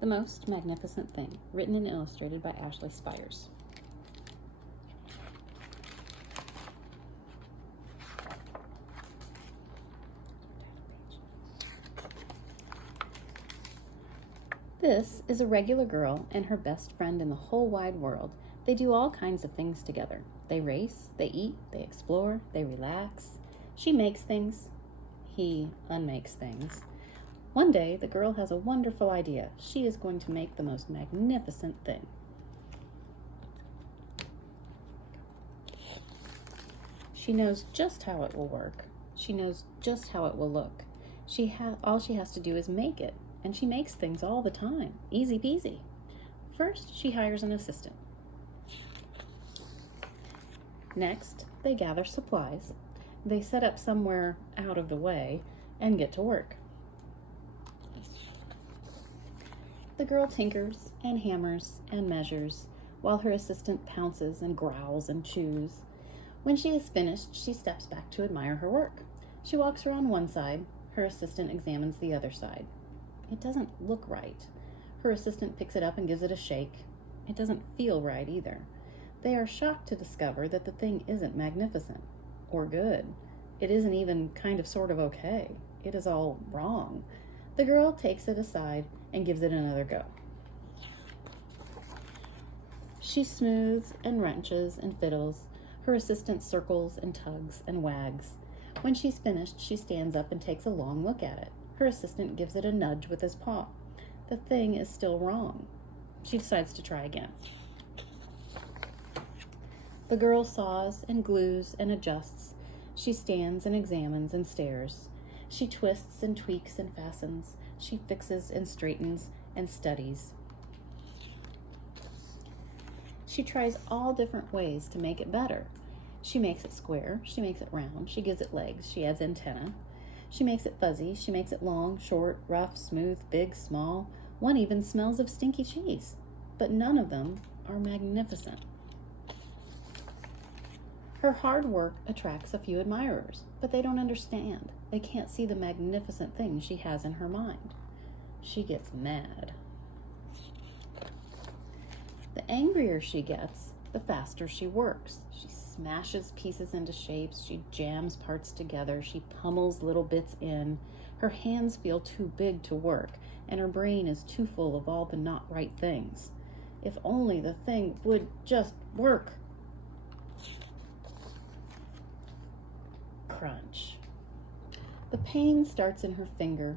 The Most Magnificent Thing, written and illustrated by Ashley Spires. This is a regular girl and her best friend in the whole wide world. They do all kinds of things together. They race, they eat, they explore, they relax. She makes things. He unmakes things. One day, the girl has a wonderful idea. She is going to make the most magnificent thing. She knows just how it will work. She knows just how it will look. All she has to do is make it, and she makes things all the time. Easy peasy. First, she hires an assistant. Next, they gather supplies. They set up somewhere out of the way and get to work. The girl tinkers and hammers and measures, while her assistant pounces and growls and chews. When she is finished, she steps back to admire her work. She walks around one side. Her assistant examines the other side. It doesn't look right. Her assistant picks it up and gives it a shake. It doesn't feel right either. They are shocked to discover that the thing isn't magnificent or good. It isn't even kind of sort of okay. It is all wrong. The girl takes it aside and gives it another go. She smooths and wrenches and fiddles. Her assistant circles and tugs and wags. When she's finished, she stands up and takes a long look at it. Her assistant gives it a nudge with his paw. The thing is still wrong. She decides to try again. The girl saws and glues and adjusts. She stands and examines and stares. She twists and tweaks and fastens. She fixes and straightens and studies. She tries all different ways to make it better. She makes it square. She makes it round. She gives it legs. She adds antenna. She makes it fuzzy. She makes it long, short, rough, smooth, big, small. One even smells of stinky cheese. But none of them are magnificent. Her hard work attracts a few admirers, but they don't understand. They can't see the magnificent thing she has in her mind. She gets mad. The angrier she gets, the faster she works. She smashes pieces into shapes. She jams parts together. She pummels little bits in. Her hands feel too big to work, and her brain is too full of all the not right things. If only the thing would just work. Crunch. The pain starts in her finger.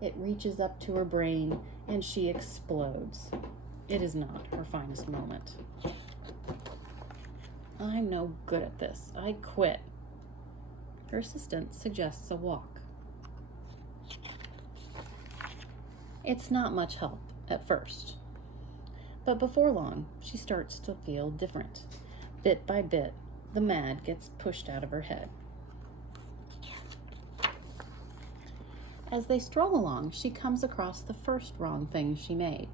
It reaches up to her brain, and she explodes. It is not her finest moment. I'm no good at this. I quit. Her assistant suggests a walk. It's not much help at first, but before long, she starts to feel different. Bit by bit, the mad gets pushed out of her head. As they stroll along, she comes across the first wrong thing she made.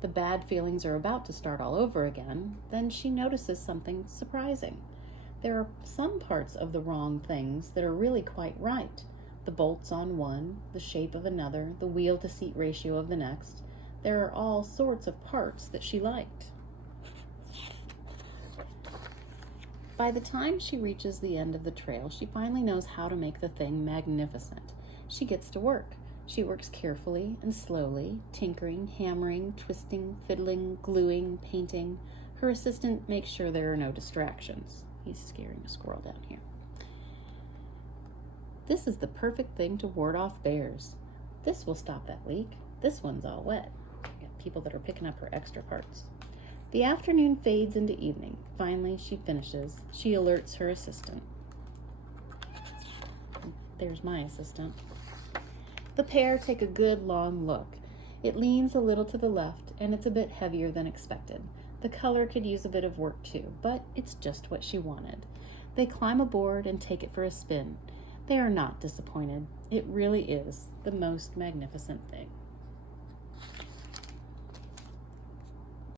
The bad feelings are about to start all over again. Then she notices something surprising. There are some parts of the wrong things that are really quite right. The bolts on one, the shape of another, the wheel-to-seat ratio of the next. There are all sorts of parts that she liked. By the time she reaches the end of the trail, she finally knows how to make the thing magnificent. She gets to work. She works carefully and slowly, tinkering, hammering, twisting, fiddling, gluing, painting. Her assistant makes sure there are no distractions. He's scaring a squirrel down here. This is the perfect thing to ward off bears. This will stop that leak. This one's all wet. Got people that are picking up her extra parts. The afternoon fades into evening. Finally, she finishes. She alerts her assistant. There's my assistant. The pair take a good long look. It leans a little to the left, and it's a bit heavier than expected. The color could use a bit of work too, but it's just what she wanted. They climb aboard and take it for a spin. They are not disappointed. It really is the most magnificent thing.